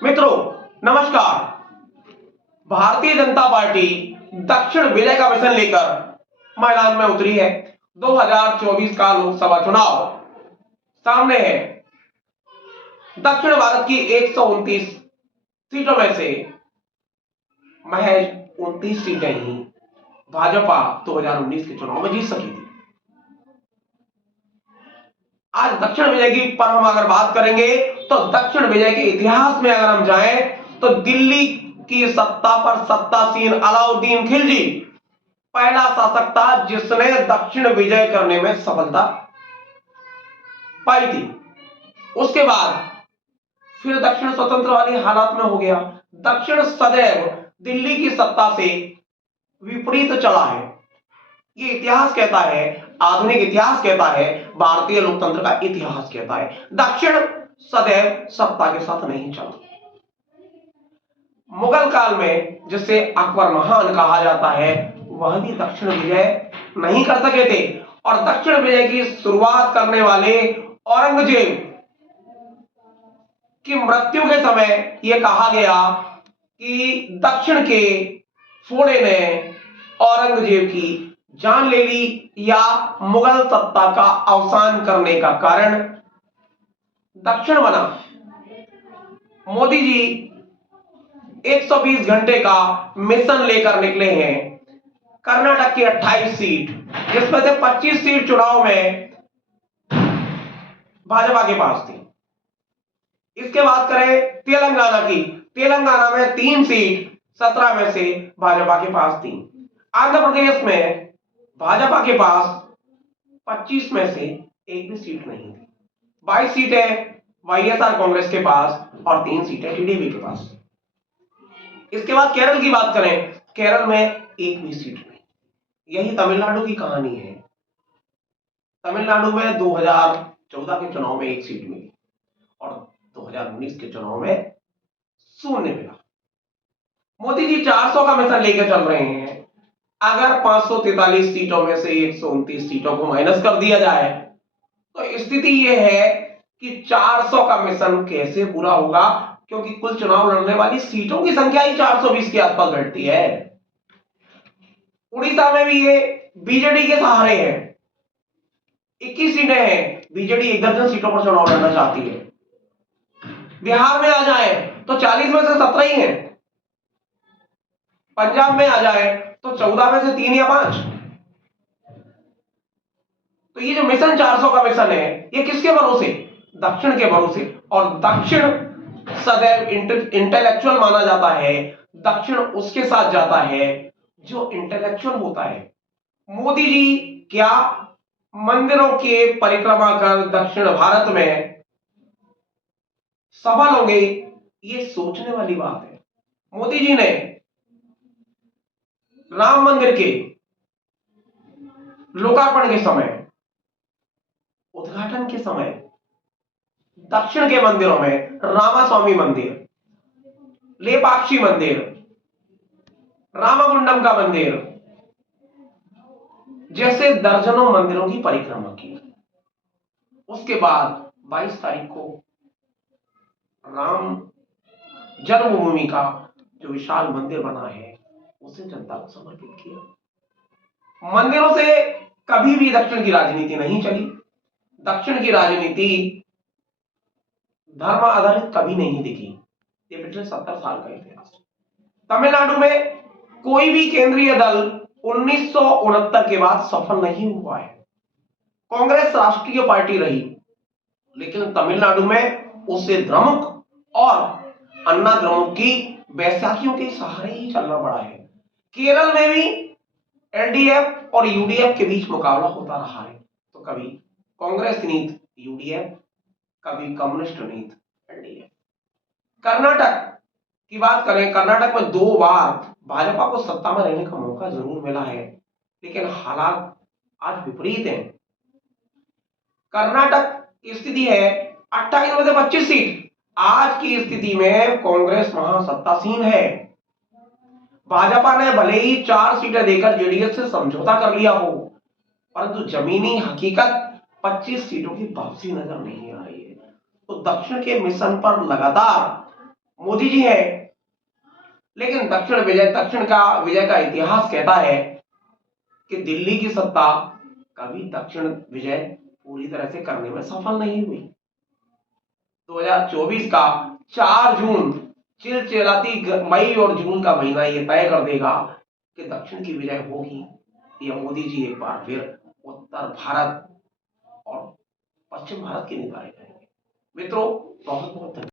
मित्रों नमस्कार। भारतीय जनता पार्टी दक्षिण विजय का मिशन लेकर मैदान में उतरी है। 2024 का लोकसभा चुनाव सामने है। दक्षिण भारत की 129 सीटों में से महज 29 सीटें ही भाजपा 2019 के चुनाव में जीत सकी थी। आज दक्षिण विजय की पर हम अगर बात करेंगे तो दक्षिण विजय के इतिहास में अगर हम जाएं तो दिल्ली की सत्ता पर सत्तासीन अलाउद्दीन खिलजी पहला शासक था जिसने दक्षिण विजय करने में सफलता पाई थी। उसके बाद फिर दक्षिण स्वतंत्र वाली हालात में हो गया। दक्षिण सदैव दिल्ली की सत्ता से विपरीत चला है। ये इतिहास कहता है, आधुनिक इतिहास कहता है, भारतीय लोकतंत्र का इतिहास कहता है, दक्षिण सदैव सत्ता के साथ नहीं चला। मुगल काल में जिसे अकबर महान कहा जाता है वह भी दक्षिण विजय नहीं कर सके थे और दक्षिण विजय की शुरुआत करने वाले औरंगजेब की मृत्यु के समय यह कहा गया कि दक्षिण के फोड़े ने औरंगजेब की जान ले ली या मुगल सत्ता का अवसान करने का कारण दक्षिण बना। मोदी जी 120 घंटे का मिशन लेकर निकले हैं। कर्नाटक की 28 सीट जिसमें से 25 सीट चुनाव में भाजपा के पास थी। इसके बात करें तेलंगाना की, तेलंगाना में 3 सीट 17 में से भाजपा के पास थी। आंध्र प्रदेश में भाजपा के पास 25 में से एक भी सीट नहीं थी। 22 सीटें वाईएसआर कांग्रेस के पास और 3 सीटें टीडीपी के पास। इसके बाद केरल की बात करें, केरल में एक भी सीट नहीं। यही तमिलनाडु की कहानी है। तमिलनाडु में 2014 के चुनाव में एक सीट मिली और 2019 के चुनाव में शून्य मिला। मोदी जी 400 का मिशन लेकर चल रहे हैं। अगर 543 सीटों में से 129 सीटों को माइनस कर दिया जाए तो स्थिति यह है कि 400 का मिशन कैसे पूरा होगा, क्योंकि कुल चुनाव लड़ने वाली सीटों की संख्या ही 420 के आसपास बैठती है। उड़ीसा में भी ये बीजेडी के सहारे है, 21 सीटें हैं। बीजेडी 1 दर्जन सीटों पर चुनाव लड़ना चाहती है। बिहार में आ जाए तो 40 में से 17 ही हैं। पंजाब में आ जाए तो 14 में से 3 या 5। तो ये जो मिशन 400 का मिशन है ये किसके भरोसे? दक्षिण के भरोसे। और दक्षिण सदैव इंटेलेक्चुअल माना जाता है। दक्षिण उसके साथ जाता है जो इंटेलेक्चुअल होता है। मोदी जी क्या मंदिरों के परिक्रमा कर दक्षिण भारत में सफल होंगे? ये सोचने वाली बात है। मोदी जी ने राम मंदिर के लोकार्पण के समय, उद्घाटन के समय दक्षिण के मंदिरों में रामास्वामी मंदिर, लेपाक्षी मंदिर, रामगुंडम का मंदिर जैसे दर्जनों मंदिरों की परिक्रमा की। उसके बाद 22 तारीख को राम जन्मभूमि का जो विशाल मंदिर बना है उसे जनता को समर्पित किया। मंदिरों से कभी भी दक्षिण की राजनीति नहीं चली। दक्षिण की राजनीति धर्म आधारित कभी नहीं दिखी। ये पिछले 70 साल का इतिहास। तमिलनाडु में कोई भी केंद्रीय दल 1969 के बाद सफल नहीं हुआ है। कांग्रेस राष्ट्रीय पार्टी रही, लेकिन तमिलनाडु में उससे द्रमुक और अन्ना द्रमुक की बैसाखियों के सहारे ही चलना पड़ा है। केरल में भी एलडीएफ और यूडीएफ के बीच मुकाबला होता रहा है। तो कभी कांग्रेस नीत यूडीएफ, कभी कम्युनिस्ट नीत एलडीएफ। कर्नाटक की बात करें, कर्नाटक में 2 बार भाजपा को सत्ता में रहने का मौका जरूर मिला है, लेकिन हालात आज विपरीत हैं। कर्नाटक की स्थिति है 28 में से 25 सीट। आज की स्थिति में कांग्रेस महासत्तासीन है। भाजपा ने भले ही 4 सीटें देकर जेडीएस से समझौता कर लिया हो, परंतु जमीनी हकीकत 25 सीटों की वापसी नजर नहीं आ रही है। तो दक्षिण के मिशन पर लगातार मोदी जी हैं, लेकिन दक्षिण का विजय का इतिहास कहता है कि दिल्ली की सत्ता कभी दक्षिण विजय पूरी तरह से करने में सफल नहीं हुई। 2024 का 4 जून चिलचिलाती मई और जून का महीना ये तय कर देगा कि दक्षिण की विजय होगी या मोदी जी एक बार फिर उत्तर भारत और पश्चिम भारत की निगाहें करेंगे। मित्रों, बहुत बहुत धन्यवाद।